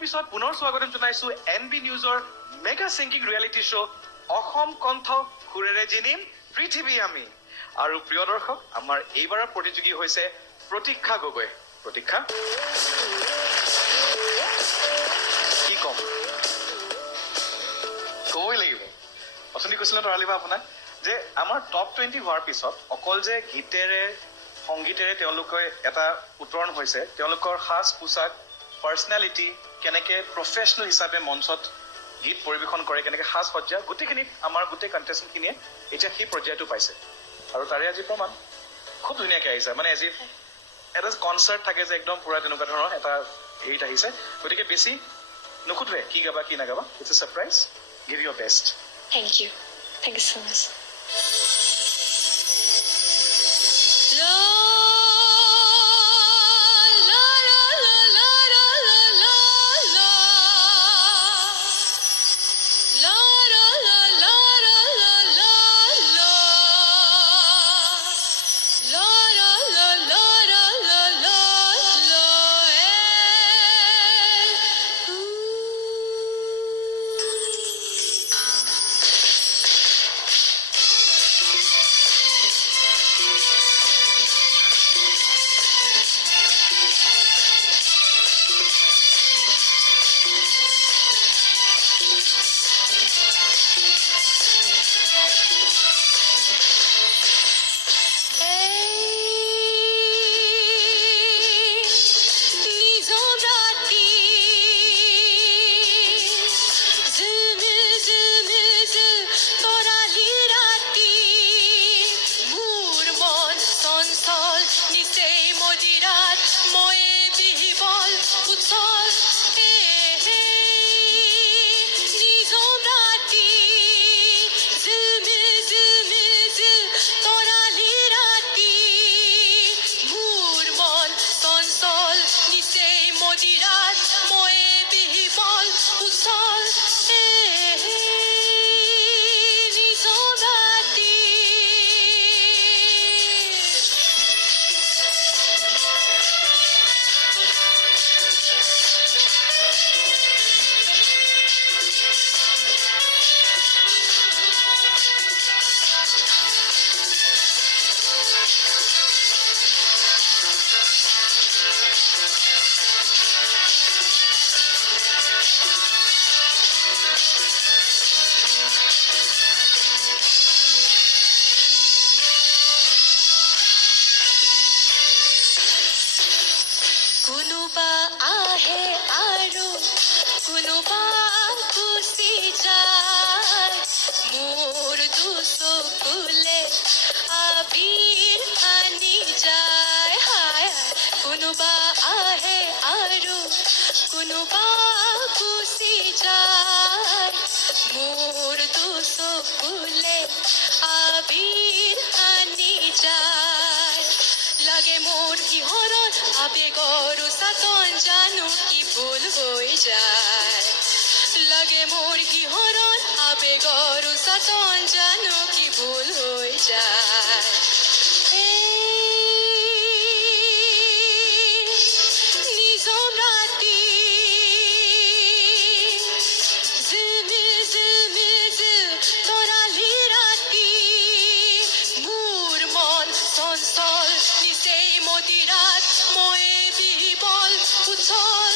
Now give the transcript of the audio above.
পিছত পুনৰ স্বাগতম জনাইছো NB নিউজৰ mega singing reality show' Assam কণ্ঠ সুৰেৰে জিনিম পৃথিৱী আমি। আৰু প্ৰিয় দৰ্শক, আমাৰ এইবাৰৰ প্ৰতিযোগী হৈছে প্ৰতীক্ষা গগৈ। প্ৰতীক্ষা, কি কম, ক'বই লাগিব। অথনি কৈছিলে তৰালিবা আপোনাক যে আমাৰ টপ 20 হোৱাৰ পিছত অকল যে গীতেৰে সংগীতেৰে তেওঁলোকে এটা উত্তৰণ হৈছে, তেওঁলোকৰ সাজ পোছাক, পাৰ্চনেলিটি, কেনেকৈ প্ৰফেচনেল হিচাপে মঞ্চত গীত পৰিৱেশন কৰে, কেনেকৈ সাজ সজ্জা, গোটেইখিনিত আমাৰ গোটেই কণ্টেষ্টেণ্টখিনিয়ে এতিয়া সেই পৰ্যায়টো পাইছে। আৰু তাৰে আজি প্ৰমাণ খুব ধুনীয়াকৈ আহিছে, মানে আজি এটা কনচাৰ্ট থাকে যে একদম পুৰা তেনেকুৱা ধৰণৰ এটা হেৰিত আহিছে। গতিকে বেছি নুসুধোৱে কি গাবা কি নাগাবা, it's a surprise. Give your best. Thank you so much. আবেগৰ সাতন জানো কি ভুল হৈ যায়, লাগে মোৰ কিহৰত আবেগৰ সাতন জানো কি ভুল হৈ যায়। নিজম ৰাতি তৰালি ৰাতি মোৰ মন চঞ্চল নিচেই মদিৰাত মই বিবল উঠল